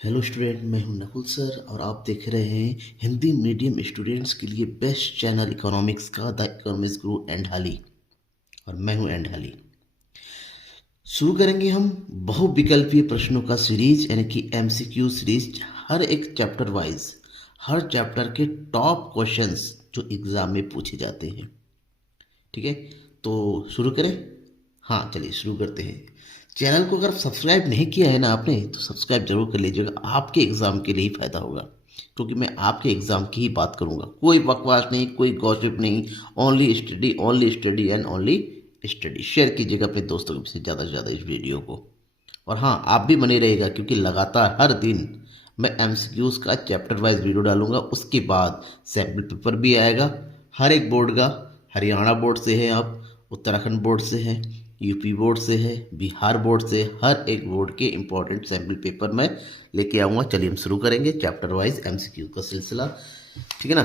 Hello student, मैं हूं Nakul sir और आप देख रहे हैं हिंदी मीडियम स्टूडेंट्स के लिए बेस्ट चैनल इकोनॉमिक्स का द इकोनॉमिक्स गुरु एंड और मैं हूं एंड। शुरू करेंगे हम बहुविकल्पीय प्रश्नों का सीरीज यानी कि एमसीक्यू सीरीज। हर एक चैप्टर वाइज हर चैप्टर के टॉप क्वेश्चंस जो एग्जाम में पूछे जाते हैं। ठीक है, तो शुरू करें। हाँ चलिए शुरू करते हैं। चैनल को अगर सब्सक्राइब नहीं किया है ना आपने तो सब्सक्राइब जरूर कर लीजिएगा, आपके एग्ज़ाम के लिए ही फ़ायदा होगा, क्योंकि मैं आपके एग्ज़ाम की ही बात करूँगा। कोई बकवास नहीं, कोई गॉसिप नहीं, only study and only study. Share कीजिएगा अपने दोस्तों से ज़्यादा से ज़्यादा इस वीडियो को। और हाँ, आप भी बने रहिएगा क्योंकि लगातार हर दिन मैं एमसीक्यूज़ का चैप्टर वाइज वीडियो डालूंगा। उसके बाद सैम्पल पेपर भी आएगा हर एक बोर्ड का। हरियाणा बोर्ड से है आप, उत्तराखंड बोर्ड से है, यूपी बोर्ड से है, बिहार बोर्ड से, हर एक बोर्ड के इंपॉर्टेंट सैम्पल पेपर मैं लेके आऊँगा। चलिए हम शुरू करेंगे चैप्टर वाइज एमसीक्यू का सिलसिला। ठीक है ना।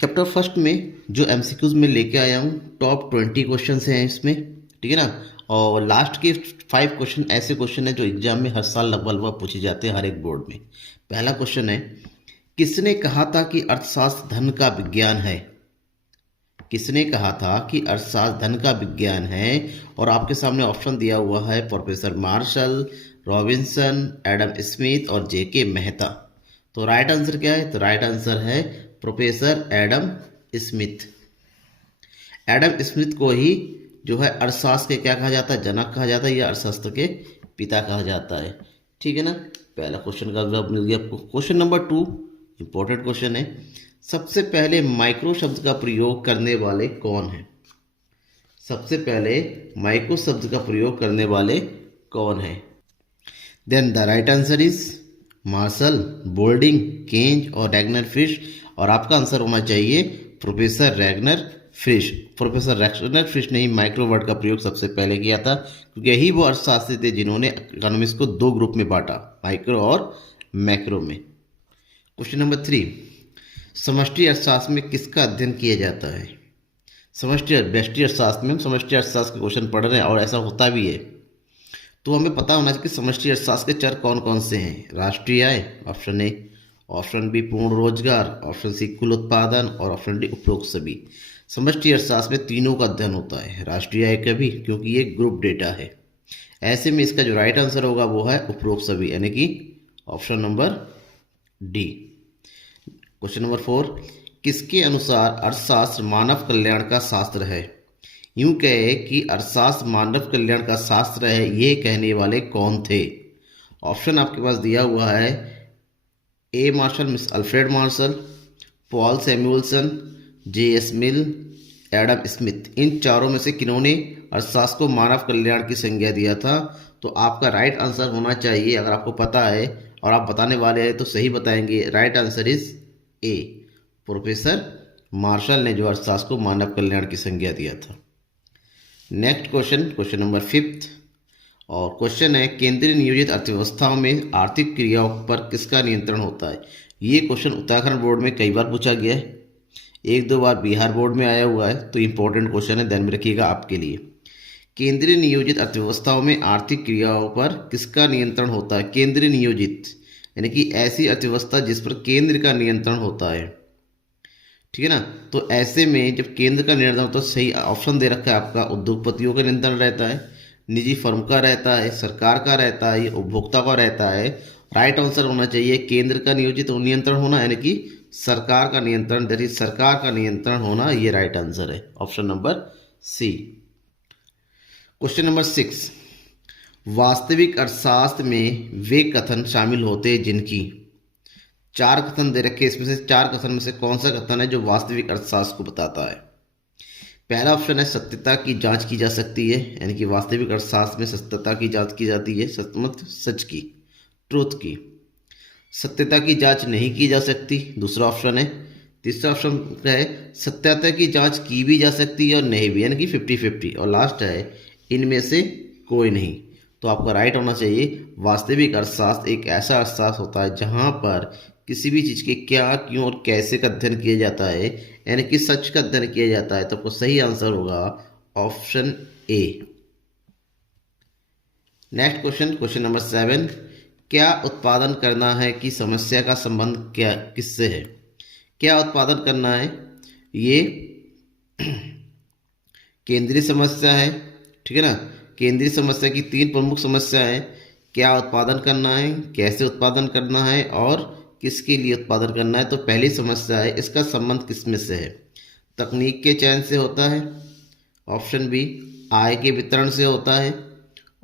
चैप्टर फर्स्ट में जो एमसीक्यूज में लेके आया हूँ, टॉप 20 क्वेश्चन हैं इसमें। ठीक है ना। और लास्ट के 5 क्वेश्चन ऐसे क्वेश्चन हैं जो एग्जाम में हर साल लगभग लगभग पूछे जाते हैं हर एक बोर्ड में। पहला क्वेश्चन है, किसने कहा था कि अर्थशास्त्र धन का विज्ञान है? किसने कहा था कि अर्थशास्त्र धन का विज्ञान है? और आपके सामने ऑप्शन दिया हुआ है professor Marshall, Robinson, Adam Smith और जेके मेहता। तो राइट आंसर क्या है? तो राइट आंसर है professor Adam Smith. Adam Smith को ही जो है अर्थशास्त्र के क्या कहा जाता है? जनक कहा जाता है, या अर्थशास्त्र के पिता कहा जाता है। ठीक है ना। पहला क्वेश्चन का जवाब मिल गया आपको। क्वेश्चन नंबर 2 इंपॉर्टेंट क्वेश्चन है। सबसे पहले माइक्रो शब्द का प्रयोग करने वाले कौन हैं? सबसे पहले माइक्रो शब्द का प्रयोग करने वाले कौन हैं? Then the right answer is Marshall, Boulding, Keynes और रैगनर फिश। और आपका आंसर होना चाहिए professor Ragnar Frisch. Professor Ragnar Frisch ने ही माइक्रो वर्ड का प्रयोग सबसे पहले किया था, क्योंकि यही वो अर्थशास्त्री थे जिन्होंने इकोनॉमिक्स को 2 ग्रुप में बांटा, माइक्रो और मैक्रो में। क्वेश्चन नंबर 3, समष्टि अर्थशास्त्र में किसका अध्ययन किया जाता है? व्यष्टि अर्थशास्त्र में हम समष्टि अर्थशास्त्र के क्वेश्चन पढ़ रहे हैं और ऐसा होता भी है। तो हमें पता होना चाहिए कि समष्टि अर्थशास्त्र के चर कौन कौन से हैं। राष्ट्रीय आय ऑप्शन ए, ऑप्शन बी पूर्ण रोजगार, ऑप्शन सी कुल उत्पादन और ऑप्शन डी उपरोक्त सभी। समष्टि अर्थशास्त्र में तीनों का अध्ययन होता है, राष्ट्रीय आय का भी, क्योंकि ये ग्रुप डेटा है। ऐसे में इसका जो राइट आंसर होगा वो है उपरोक्त सभी, यानी कि option number D. Question number 4, किसके अनुसार अर्थशास्त्र मानव कल्याण का शास्त्र है? यूं कहे कि अर्थशास्त्र मानव कल्याण का शास्त्र है, ये कहने वाले कौन थे? ऑप्शन आपके पास दिया हुआ है A Marshall, miss Alfred Marshall, Paul Samuelson, J S Mill, Adam Smith. इन चारों में से किन्होंने अर्थशास्त्र को मानव कल्याण की संज्ञा दिया था? तो आपका राइट आंसर होना चाहिए, अगर आपको पता है और आप बताने वाले हैं तो सही बताएंगे। Right answer is A, professor Marshall ने जो अर्थशास्त्र को मानव कल्याण की संज्ञा दिया था। नेक्स्ट क्वेश्चन, क्वेश्चन नंबर 5, और क्वेश्चन है, केंद्रीय नियोजित अर्थव्यवस्थाओं में आर्थिक क्रियाओं पर किसका नियंत्रण होता है? ये क्वेश्चन उत्तराखंड बोर्ड में कई बार पूछा गया है, 1-2 बार बिहार बोर्ड में आया हुआ है, तो इंपॉर्टेंट क्वेश्चन है, ध्यान में रखिएगा आपके लिए। केंद्रीय नियोजित अर्थव्यवस्थाओं में आर्थिक क्रियाओं पर किसका नियंत्रण होता है? केंद्रीय नियोजित यानी कि ऐसी अर्थव्यवस्था जिस पर केंद्र का नियंत्रण होता है। ठीक है ना। तो ऐसे में जब केंद्र का नियंत्रण होता है, सही ऑप्शन दे रखा है आपका, उद्योगपतियों का नियंत्रण रहता है, निजी फर्म का रहता है, सरकार का रहता है, उपभोक्ता का रहता है। राइट आंसर होना चाहिए केंद्र का नियोजित नियंत्रण होना, यानी कि सरकार का नियंत्रण, दैट इज सरकार का नियंत्रण होना, ये राइट आंसर है, option number C. Question number 6, वास्तविक अर्थशास्त्र में वे कथन शामिल होते हैं जिनकी। 4 कथन दे रखे, इसमें से 4 कथन में से कौन सा कथन है जो वास्तविक अर्थशास्त्र को बताता है? पहला ऑप्शन है सत्यता की जांच की जा सकती है, यानी कि वास्तविक अर्थशास्त्र में सत्यता की जांच की जाती है, मतलब सच की, ट्रूथ की। सत्यता की जांच नहीं की जा सकती, दूसरा ऑप्शन है। तीसरा ऑप्शन है सत्यता की जांच की भी जा सकती है और नहीं भी, यानी कि 50-50। और लास्ट है इनमें से कोई नहीं। तो आपका राइट होना चाहिए वास्तविक अर्थशास्त्र एक ऐसा अर्थशास्त्र होता है जहां पर किसी भी चीज़ के क्या, क्यों और कैसे का अध्ययन किया जाता है, यानी कि सच का अध्ययन किया जाता है। तो आपको सही आंसर होगा option A. Next question, question number 7, क्या उत्पादन करना है कि समस्या का संबंध क्या किससे है? क्या उत्पादन करना है, ये केंद्रीय समस्या है, ठीक है ना। केंद्रीय समस्या की तीन प्रमुख समस्या है। क्या उत्पादन करना है, कैसे उत्पादन करना है और किसके लिए उत्पादन करना है। तो पहली समस्या है, इसका संबंध किसमें से है? तकनीक के चयन से होता है, ऑप्शन बी आय के वितरण से होता है,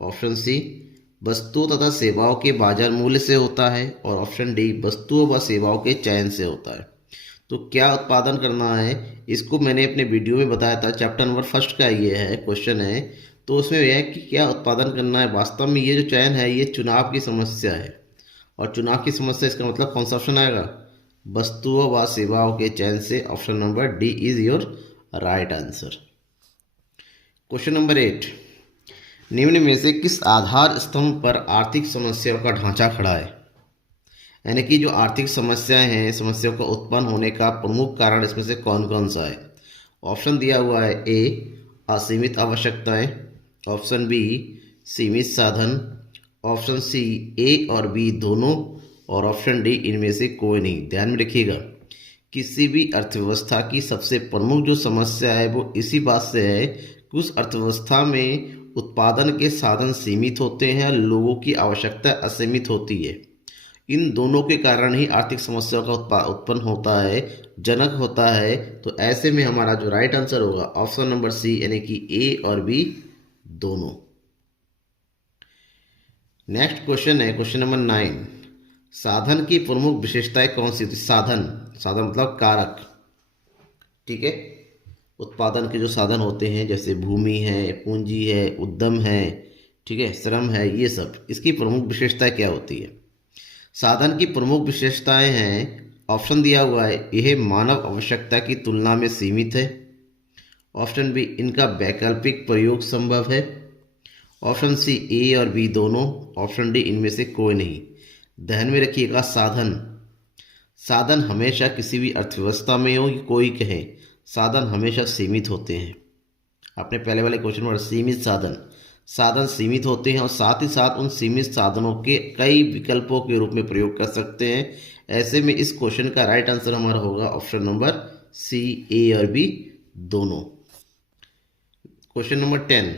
ऑप्शन सी वस्तुओं तथा सेवाओं के बाजार मूल्य से होता है और ऑप्शन डी वस्तुओं व सेवाओं के चयन से होता है। तो क्या उत्पादन करना है, इसको मैंने अपने वीडियो में बताया था, चैप्टर नंबर फर्स्ट का ये है क्वेश्चन है। तो उसमें यह है कि क्या उत्पादन करना है। वास्तव में ये जो चयन है ये चुनाव की समस्या है, और चुनाव की समस्या इसका मतलब कौन सा ऑप्शन आएगा? वस्तुओं व सेवाओं के चयन से। Option number D is your right answer. Question number 8, निम्न में से किस आधार स्तंभ पर आर्थिक समस्याओं का ढांचा खड़ा है? यानी कि जो आर्थिक समस्याएं हैं, समस्याओं का उत्पन्न होने का प्रमुख कारण इसमें से कौन कौन सा है? ऑप्शन दिया हुआ है, ए असीमित आवश्यकताएं, ऑप्शन बी सीमित साधन, ऑप्शन सी ए और बी दोनों, और ऑप्शन डी इनमें से कोई नहीं। ध्यान में रखिएगा, किसी भी अर्थव्यवस्था की सबसे प्रमुख जो समस्या है वो इसी बात से है कि उस अर्थव्यवस्था में उत्पादन के साधन सीमित होते हैं, लोगों की आवश्यकता असीमित होती है। इन दोनों के कारण ही आर्थिक समस्याओं का उत्पन्न होता है, जनक होता है। तो ऐसे में हमारा जो राइट आंसर होगा ऑप्शन नंबर सी, यानी कि ए और बी दोनों। नेक्स्ट क्वेश्चन है क्वेश्चन नंबर 9, साधन की प्रमुख विशेषताएं कौन सी होती? साधन, साधन मतलब कारक, ठीक है। उत्पादन के जो साधन होते हैं जैसे भूमि है, पूंजी है, उद्यम है, ठीक है, श्रम है, ये सब, इसकी प्रमुख विशेषताएं क्या होती है? साधन की प्रमुख विशेषताएं हैं, ऑप्शन दिया हुआ है, यह मानव आवश्यकता की तुलना में सीमित है, ऑप्शन बी इनका वैकल्पिक प्रयोग संभव है, ऑप्शन सी ए और बी दोनों, ऑप्शन डी इनमें से कोई नहीं। ध्यान में रखिएगा, साधन, साधन हमेशा किसी भी अर्थव्यवस्था में हो कि कोई कहे, साधन हमेशा सीमित होते हैं। आपने पहले वाले क्वेश्चन में सीमित साधन, साधन सीमित होते हैं और साथ ही साथ उन सीमित साधनों के कई विकल्पों के रूप में प्रयोग कर सकते हैं। ऐसे में इस क्वेश्चन का राइट आंसर हमारा होगा ऑप्शन नंबर सी, ए और बी दोनों। क्वेश्चन नंबर 10,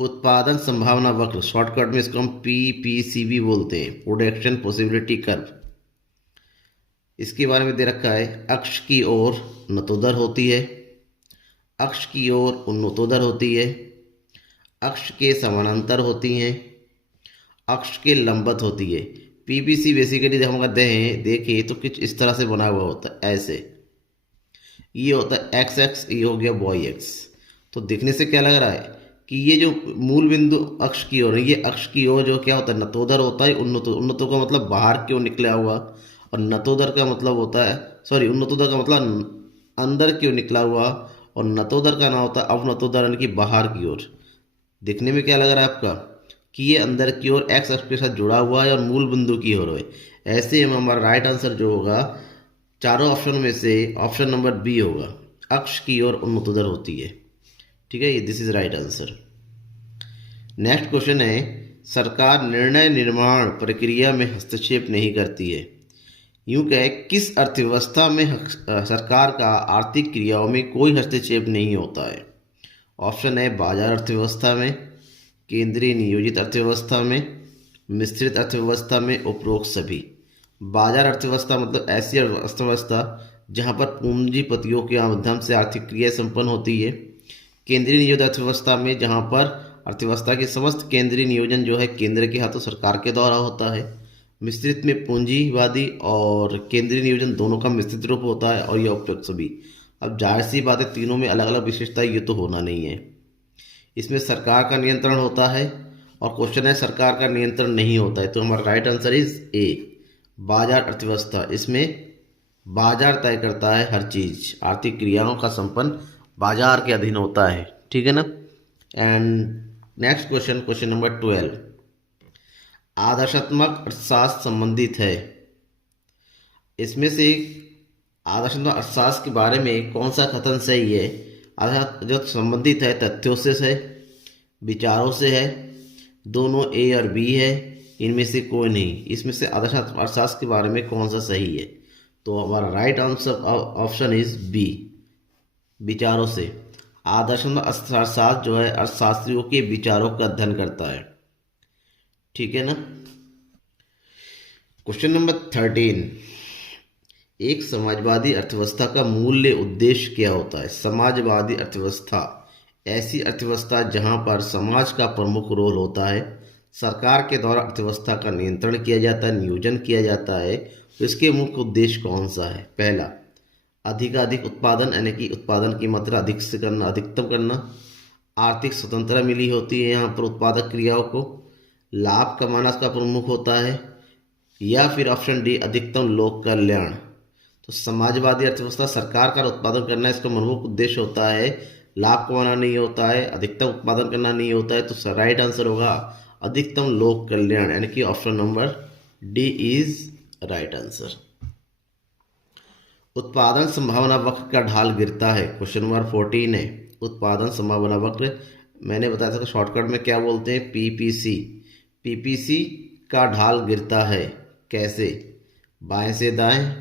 उत्पादन संभावना वक्र, शॉर्टकट में इसको हम PPCV बोलते हैं, प्रोडक्शन पॉसिबिलिटी कर्व। इसके बारे में दे रखा है, अक्ष की ओर नतोदर होती है, अक्ष की ओर उन्नतोदर होती है, अक्ष के समानांतर होती हैं, अक्ष के लंबवत होती है। पीपीसी बेसिकली जब हम कहते हैं देखें तो कुछ इस तरह से बना हुआ होता है, ऐसे ये होता है एक्स एक्स, ये हो गया वाई एक्स। तो देखने से क्या लग रहा है कि ये जो मूल बिंदु अक्ष की ओर है, ये अक्ष की ओर जो क्या होता है नतोदर होता है। उन्नतों का मतलब बाहर की ओर निकला हुआ, और नतोदर का मतलब होता है, सॉरी, उन्नतोदर का मतलब अंदर की ओर निकला हुआ, और नतोदर का नाम होता है अवनतोदर, यानी कि बाहर की ओर। देखने में क्या लग रहा है आपका कि ये अंदर की ओर एक्स अक्ष के साथ जुड़ा हुआ है और मूल बिंदु की ओर है। ऐसे में हमारा राइट आंसर जो होगा चारों ऑप्शन में से ऑप्शन नंबर बी होगा, अक्ष की ओर उन्नतोदर होती है, ठीक है। ये this is right answer. Next question है, सरकार निर्णय निर्माण प्रक्रिया में हस्तक्षेप नहीं करती है। यूं कहे किस अर्थव्यवस्था में सरकार का आर्थिक क्रियाओं में कोई हस्तक्षेप नहीं होता है? ऑप्शन है बाजार अर्थव्यवस्था में, केंद्रीय नियोजित अर्थव्यवस्था में, मिश्रित अर्थव्यवस्था में, उपरोक्त सभी। बाजार अर्थव्यवस्था मतलब ऐसी अर्थव्यवस्था जहां पर पूंजीपतियों के माध्यम से आर्थिक क्रिया संपन्न होती है। केंद्रीय नियोजित अर्थव्यवस्था में जहां पर अर्थव्यवस्था के समस्त केंद्रीय नियोजन जो है केंद्र के हाथों सरकार के द्वारा होता है। मिश्रित में पूंजीवादी और केंद्रीय नियोजन दोनों का मिश्रित रूप होता है, और यह उपरोक्त सभी। अब जाहिर सी बात है, तीनों में अलग अलग विशेषता, ये तो होना नहीं है। इसमें सरकार का नियंत्रण होता है, और क्वेश्चन है सरकार का नियंत्रण नहीं होता है। तो हमारा राइट आंसर इज ए, बाजार अर्थव्यवस्था। इसमें बाजार तय करता है हर चीज, आर्थिक क्रियाओं का संपन्न बाजार के अधीन होता है, ठीक है ना। And next question, question number 12, आदर्शात्मक अर्थशास्त्र संबंधित है। इसमें से आदर्शात्मक अर्थशास्त्र के बारे में कौन सा कथन सही है? आदर्श जो संबंधित है तथ्यों से है, विचारों से है, दोनों ए और बी है, इनमें से कोई नहीं। इसमें से आदर्श अर्थशास्त्र के बारे में कौन सा सही है? तो हमारा right answer option is B, विचारों से। आदर्श अर्थशास्त्र जो है अर्थशास्त्रियों के विचारों का अध्ययन करता है। ठीक है ना। क्वेश्चन नंबर 13, एक समाजवादी अर्थव्यवस्था का मूल्य उद्देश्य क्या होता है? समाजवादी अर्थव्यवस्था ऐसी अर्थव्यवस्था जहां पर समाज का प्रमुख रोल होता है, सरकार के द्वारा अर्थव्यवस्था का नियंत्रण किया जाता है, नियोजन किया जाता है। तो इसके मुख्य उद्देश्य कौन सा है? पहला, अधिकाधिक उत्पादन, यानी कि उत्पादन की मात्रा अधिक से करना, अधिकतम करना। आर्थिक स्वतंत्रता मिली होती है यहाँ पर उत्पादक क्रियाओं को। लाभ कमाना इसका प्रमुख होता है। या फिर ऑप्शन डी, अधिकतम लोक कल्याण। तो समाजवादी अर्थव्यवस्था सरकार का उत्पादन करना इसका प्रमुख उद्देश्य होता है, लाभ कमाना नहीं होता है, अधिकतम उत्पादन करना नहीं होता है। तो राइट आंसर होगा अधिकतम लोक कल्याण, यानी कि option number D is right answer. उत्पादन संभावना वक्र का ढाल गिरता है। क्वेश्चन नंबर 14 है, उत्पादन संभावना वक्र। मैंने बताया था शॉर्टकट में क्या बोलते हैं, पीपीसी। पीपीसी का ढाल गिरता है कैसे? बाएं से दाएं,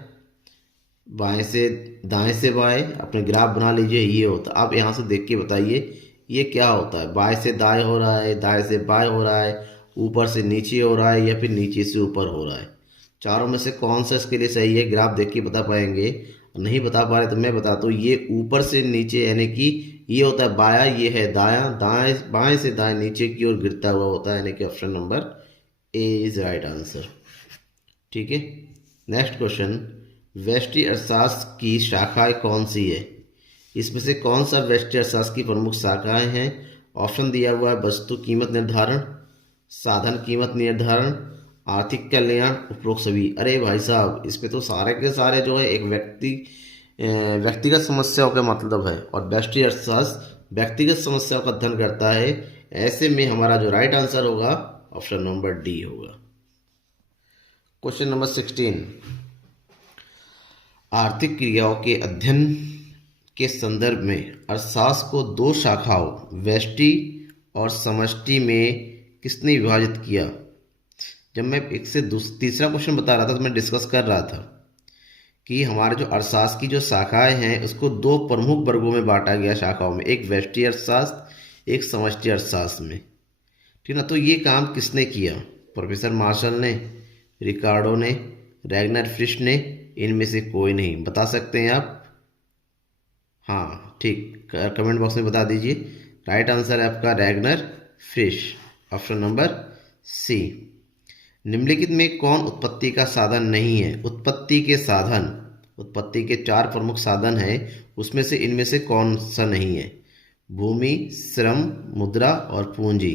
बाएं से दाएं से बाएं। अपने ग्राफ बना लीजिए, ये होता है। आप यहाँ से देख के बताइए ये क्या होता है। बाएं से दाएं हो रहा है, दाएं से बाएं हो रहा है, ऊपर से नीचे हो रहा है, या फिर नीचे से ऊपर हो रहा है। चारों में से कौन सा इसके लिए सही है? ग्राफ देख के बता पाएंगे। नहीं बता पा रहे तो मैं बताता हूँ। ये ऊपर से नीचे, यानी कि ये होता है बाया, ये है दाया। दाएं, बाएं से दाएं नीचे की ओर गिरता हुआ होता है, यानी कि option number A is right answer. ठीक है। नेक्स्ट क्वेश्चन, व्यष्टि अर्थशास्त्र की शाखाएं कौन सी है? इसमें से कौन सा व्यष्टि अर्थशास्त्र की प्रमुख शाखाएं हैं? ऑप्शन दिया हुआ है, वस्तु कीमत निर्धारण, साधन कीमत निर्धारण, आर्थिक कल्याण, उपरोक्त सभी। अरे भाई साहब, इसमें तो सारे के सारे जो है एक व्यक्तिगत समस्याओं का मतलब है, और व्यष्टि अर्थशास्त्र व्यक्तिगत समस्याओं का अध्ययन करता है। ऐसे में हमारा जो राइट आंसर होगा ऑप्शन नंबर डी होगा। क्वेश्चन नंबर 16, आर्थिक क्रियाओं के अध्ययन के संदर्भ में अर्थशास्त्र को दो शाखाओं व्यष्टि और समष्टि में किसने विभाजित किया? जब मैं एक से तीसरा क्वेश्चन बता रहा था तो मैं डिस्कस कर रहा था कि हमारे जो अर्थशास्त्र की जो शाखाएं हैं उसको दो प्रमुख वर्गों में बांटा गया शाखाओं में, एक व्यष्टि अर्थशास्त्र, एक समष्टि अर्थशास्त्र में। ठीक ना। तो ये काम किसने किया? प्रोफेसर मार्शल ने, रिकार्डो ने, रैगनर फ्रिश ने, इनमें से कोई नहीं। बता सकते हैं आप? हाँ ठीक, कमेंट बॉक्स में बता दीजिए। राइट आंसर है आपका रैगनर फ्रिश, ऑप्शन नंबर सी। निम्नलिखित में कौन उत्पत्ति का साधन नहीं है? उत्पत्ति के साधन, उत्पत्ति के चार प्रमुख साधन हैं, उसमें से इनमें से कौन सा नहीं है? भूमि, श्रम, मुद्रा और पूंजी।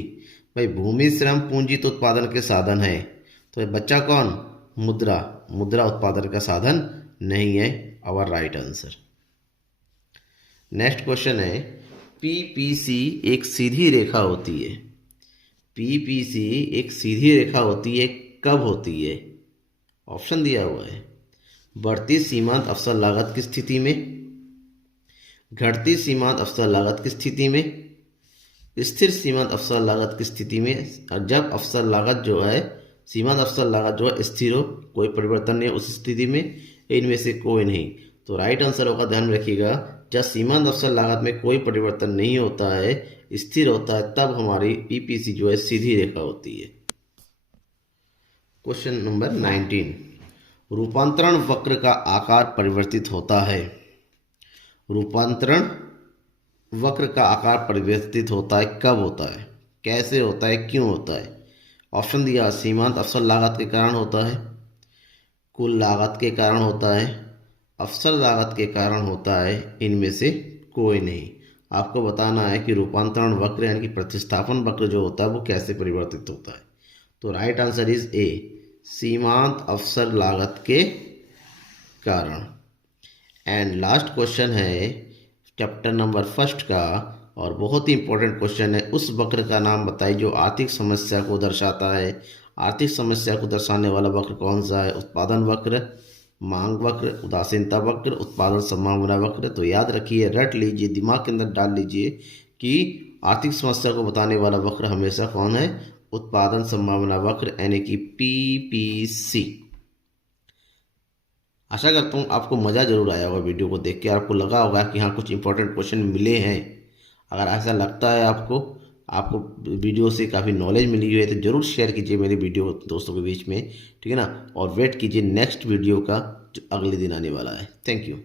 भाई भूमि, श्रम, पूंजी तो उत्पादन के साधन है, तो बच्चा कौन? मुद्रा। मुद्रा उत्पादन का साधन नहीं है, our right answer. Next question है, पीपीसी एक सीधी रेखा होती है। पीपीसी एक सीधी रेखा होती है, कब होती है? ऑप्शन दिया हुआ है, बढ़ती सीमांत अवसर लागत की स्थिति में, घटती सीमांत अवसर लागत की स्थिति में, स्थिर सीमांत अवसर लागत की स्थिति में, और जब अवसर लागत जो है, सीमांत अवसर लागत जो है स्थिर हो, कोई परिवर्तन नहीं उस स्थिति में। इनमें से कोई नहीं। तो राइट आंसर होगा, ध्यान में रखिएगा, जब सीमांत अवसर लागत में कोई परिवर्तन नहीं होता है, स्थिर होता है, तब हमारी पीपीसी जो है सीधी रेखा होती है। क्वेश्चन नंबर 19, रूपांतरण वक्र का आकार परिवर्तित होता है। रूपांतरण वक्र का आकार परिवर्तित होता है, कब होता है, कैसे होता है, क्यों होता है? ऑप्शन दिया, सीमांत अवसर लागत के कारण होता है, कुल लागत के कारण होता है, अवसर लागत के कारण होता है, इनमें से कोई नहीं। आपको बताना है कि रूपांतरण वक्र यानी कि प्रतिस्थापन वक्र जो होता है वो कैसे परिवर्तित होता है। तो राइट आंसर इज ए, सीमांत अवसर लागत के कारण। एंड लास्ट क्वेश्चन है चैप्टर नंबर 1 का, और बहुत ही इंपॉर्टेंट क्वेश्चन है, उस वक्र का नाम बताइए जो आर्थिक समस्या को दर्शाता है। आर्थिक समस्या को दर्शाने वाला वक्र कौन सा है? उत्पादन वक्र, मांग वक्र, उदासीनता वक्र, उत्पादन संभावना वक्र। तो याद रखिए, रट लीजिए, दिमाग के अंदर डाल लीजिए कि आर्थिक समस्या को बताने वाला वक्र हमेशा कौन है? उत्पादन संभावना वक्र यानी कि PPC। आशा करता हूँ आपको मज़ा ज़रूर आया होगा वीडियो को देख के, आपको लगा होगा कि हाँ कुछ इंपॉर्टेंट क्वेश्चन मिले हैं। अगर ऐसा लगता है आपको आपको वीडियो से काफ़ी नॉलेज मिली हुई है तो ज़रूर शेयर कीजिए मेरे वीडियो दोस्तों के बीच में, ठीक है ना। और वेट कीजिए नेक्स्ट वीडियो का जो अगले दिन आने वाला है। Thank you.